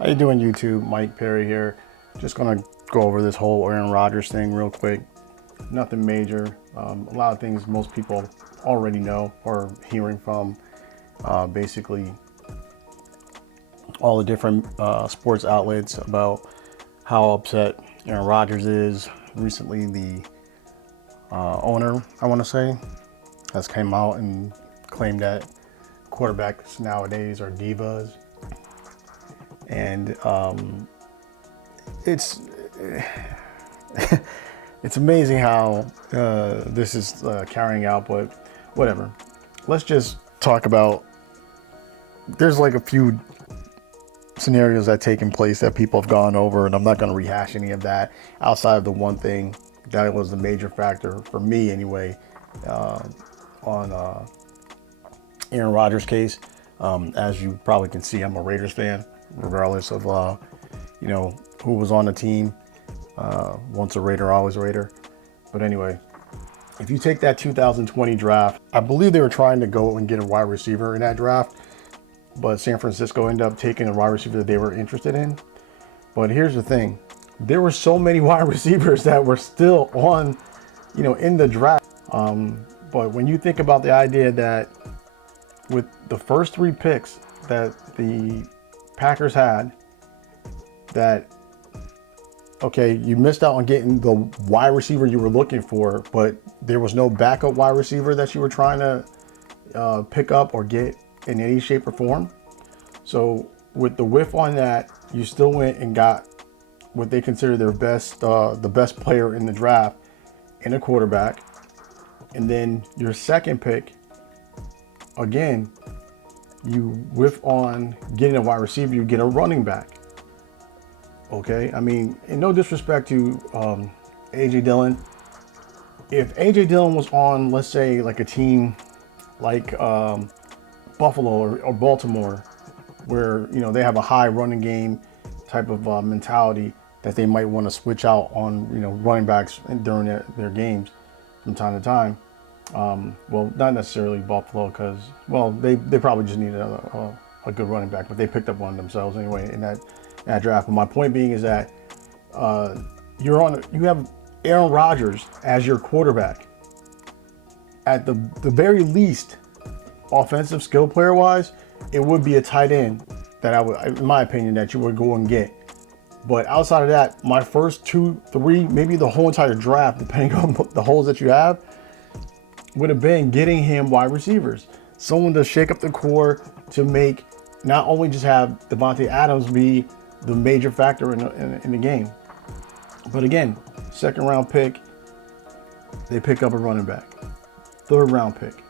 How you doing, YouTube? Mike Perry here. Just gonna go over this whole Arron Rodgers thing real quick. Nothing major. A lot of things most people already know or hearing from basically all the different sports outlets about how upset Arron Rodgers is. Recently, the owner, I want to say, has came out and claimed that quarterbacks nowadays are divas. And it's it's amazing how this is carrying out, but whatever. Let's just talk about, there's like a few scenarios that taken place that people have gone over, and I'm not going to rehash any of that outside of the one thing that was the major factor for me anyway on Arron Rodgers' case. As you probably can see, I'm a Raiders fan, regardless of you know, who was on the team. Once a Raider, always a Raider. But anyway, if you take that 2020 draft, I believe they were trying to go and get a wide receiver in that draft, but San Francisco ended up taking a wide receiver that they were interested in. But here's the thing. There were so many wide receivers that were still on, you know, in the draft. But when you think about the idea that with the first 3 picks that the Packers had, that, okay, you missed out on getting the wide receiver you were looking for, but there was no backup wide receiver that you were trying to pick up or get in any shape or form. So with the whiff on that, you still went and got what they consider their best, the best player in the draft in a quarterback. And then your second pick, again, you whiff on getting a wide receiver, you get a running back. Okay, I mean, and no disrespect to AJ Dillon. If AJ Dillon was on, let's say, like a team like Buffalo or Baltimore, where, you know, they have a high running game type of mentality that they might want to switch out on, you know, running backs during their games from time to time. Well, not necessarily Buffalo, because, well, they probably just needed a good running back, but they picked up one themselves anyway in that draft. But my point being is that you have Arron Rodgers as your quarterback. At the very least, offensive skill player wise, it would be a tight end that I would, in my opinion, that you would go and get. But outside of that, my first 2, 3, maybe the whole entire draft, depending on the holes that you have, would have been getting him wide receivers. Someone to shake up the core, to make not only just have Devontae Adams be the major factor in the game, but again, second round pick, they pick up a running back. Third round pick,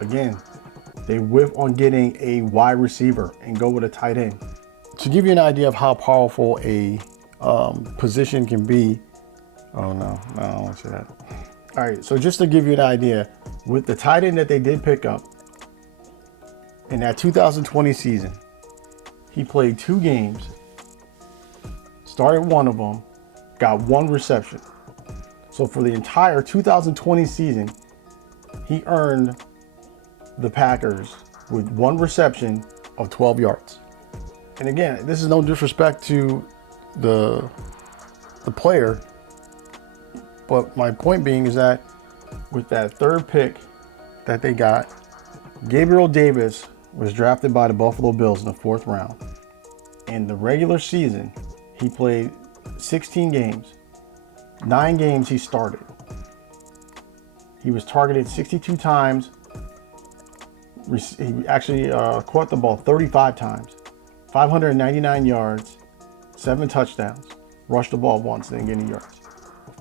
again, they whiff on getting a wide receiver and go with a tight end. To give you an idea of how powerful a position can be, oh no, I don't want to say that. All right, so just to give you an idea, with the tight end that they did pick up in that 2020 season, he played 2 games, started one of them, got 1 reception. So for the entire 2020 season, he earned the Packers with 1 reception of 12 yards. And again, this is no disrespect to the player, but my point being is that with that 3rd pick that they got, Gabriel Davis was drafted by the Buffalo Bills in the 4th round. In the regular season, he played 16 games. 9 games he started. He was targeted 62 times. He actually caught the ball 35 times. 599 yards, 7 touchdowns. Rushed the ball once, didn't get any yards.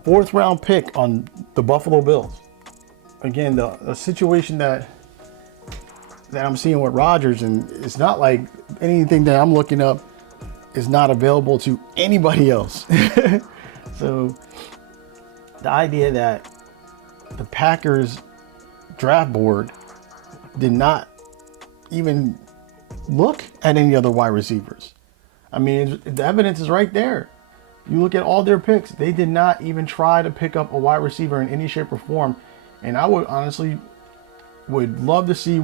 4th round pick on the Buffalo Bills. Again, the situation that I'm seeing with Rodgers, and it's not like anything that I'm looking up is not available to anybody else. So the idea that the Packers draft board did not even look at any other wide receivers. I mean, the evidence is right there. You look at all their picks, they did not even try to pick up a wide receiver in any shape or form. And I would honestly would love to see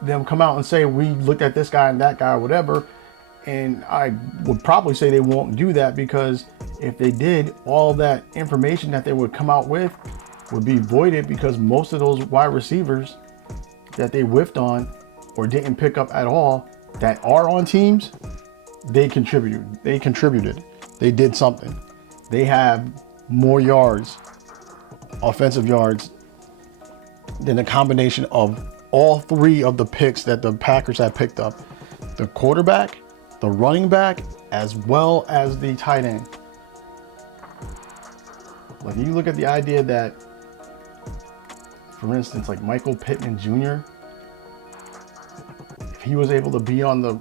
them come out and say, we looked at this guy and that guy or whatever, And I would probably say they won't do that, because if they did, all that information that they would come out with would be voided, because most of those wide receivers that they whiffed on or didn't pick up at all that are on teams, they contributed. They did something. They have more yards, offensive yards, than the combination of all three of the picks that the Packers have picked up. The quarterback, the running back, as well as the tight end. Like, you look at the idea that, for instance, like Michael Pittman Jr., if he was able to be on the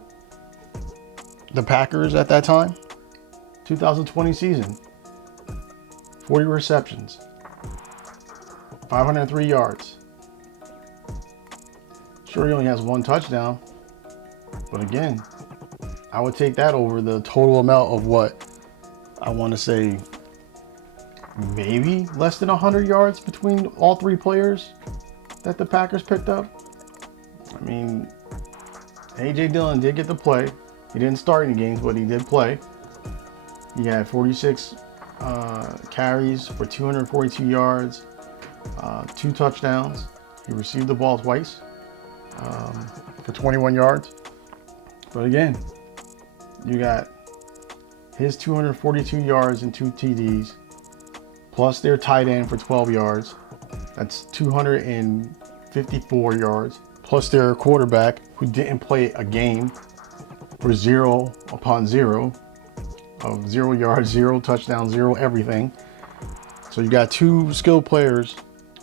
Packers at that time, 2020 season, 40 receptions, 503 yards. Sure, he only has one touchdown, but again, I would take that over the total amount of what I want to say, maybe less than 100 yards between all three players that the Packers picked up. I mean, A.J. Dillon did get to play. He didn't start any games, but he did play. He had 46 carries for 242 yards, 2 touchdowns. He received the ball twice for 21 yards. But again, you got his 242 yards and 2 TDs, plus their tight end for 12 yards. That's 254 yards, plus their quarterback, who didn't play a game, for 0 upon 0 of 0 yards, 0 touchdowns, 0 everything. So you got 2 skilled players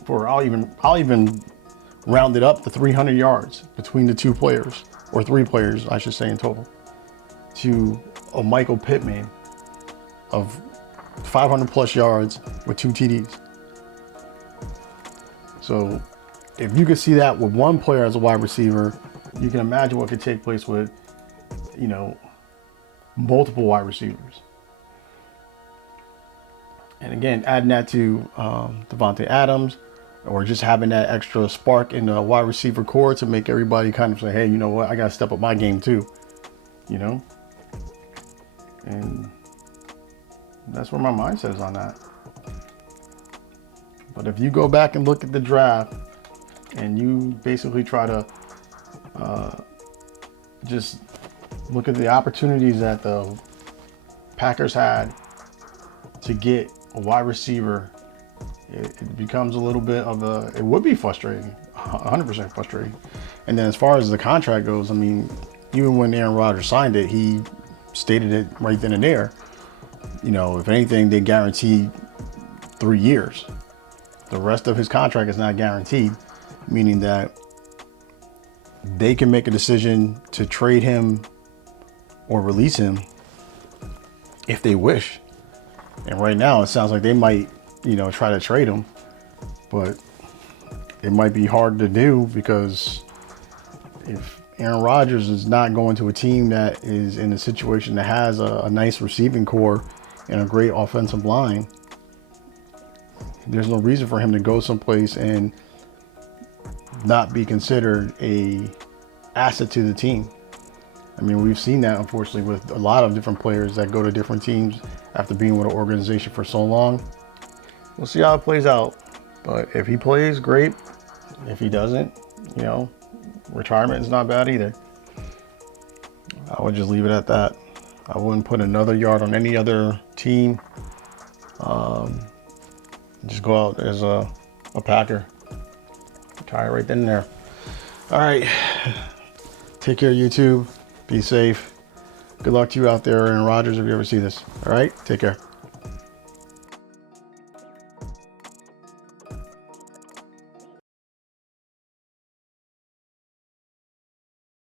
for, I'll even round it up to 300 yards between the 2 players, or 3 players, I should say, in total, to a Michael Pittman of 500 plus yards with 2 TDs. So if you could see that with one player as a wide receiver, you can imagine what could take place with, you know, multiple wide receivers. And again, adding that to Devontae Adams, or just having that extra spark in the wide receiver core to make everybody kind of say, hey, you know what, I got to step up my game too, you know? And that's where my mindset is on that. But if you go back and look at the draft and you basically try to just look at the opportunities that the Packers had to get a wide receiver, it becomes a little bit of it would be frustrating, 100% frustrating. And then as far as the contract goes, I mean, even when Arron Rodgers signed it, he stated it right then and there. You know, if anything, they guarantee 3 years. The rest of his contract is not guaranteed, meaning that they can make a decision to trade him or release him if they wish. And right now, it sounds like they might, you know, try to trade him, but it might be hard to do, because if Arron Rodgers is not going to a team that is in a situation that has a nice receiving core and a great offensive line, there's no reason for him to go someplace and not be considered a asset to the team. I mean, we've seen that, unfortunately, with a lot of different players that go to different teams after being with an organization for so long. We'll see how it plays out. But if he plays, great. If he doesn't, you know, retirement is not bad either. I would just leave it at that. I wouldn't put another yard on any other team. Just go out as a Packer. Retire right then and there. All right. Take care, YouTube. Be safe. Good luck to you out there, Arron Rodgers, if you ever see this. All right? Take care.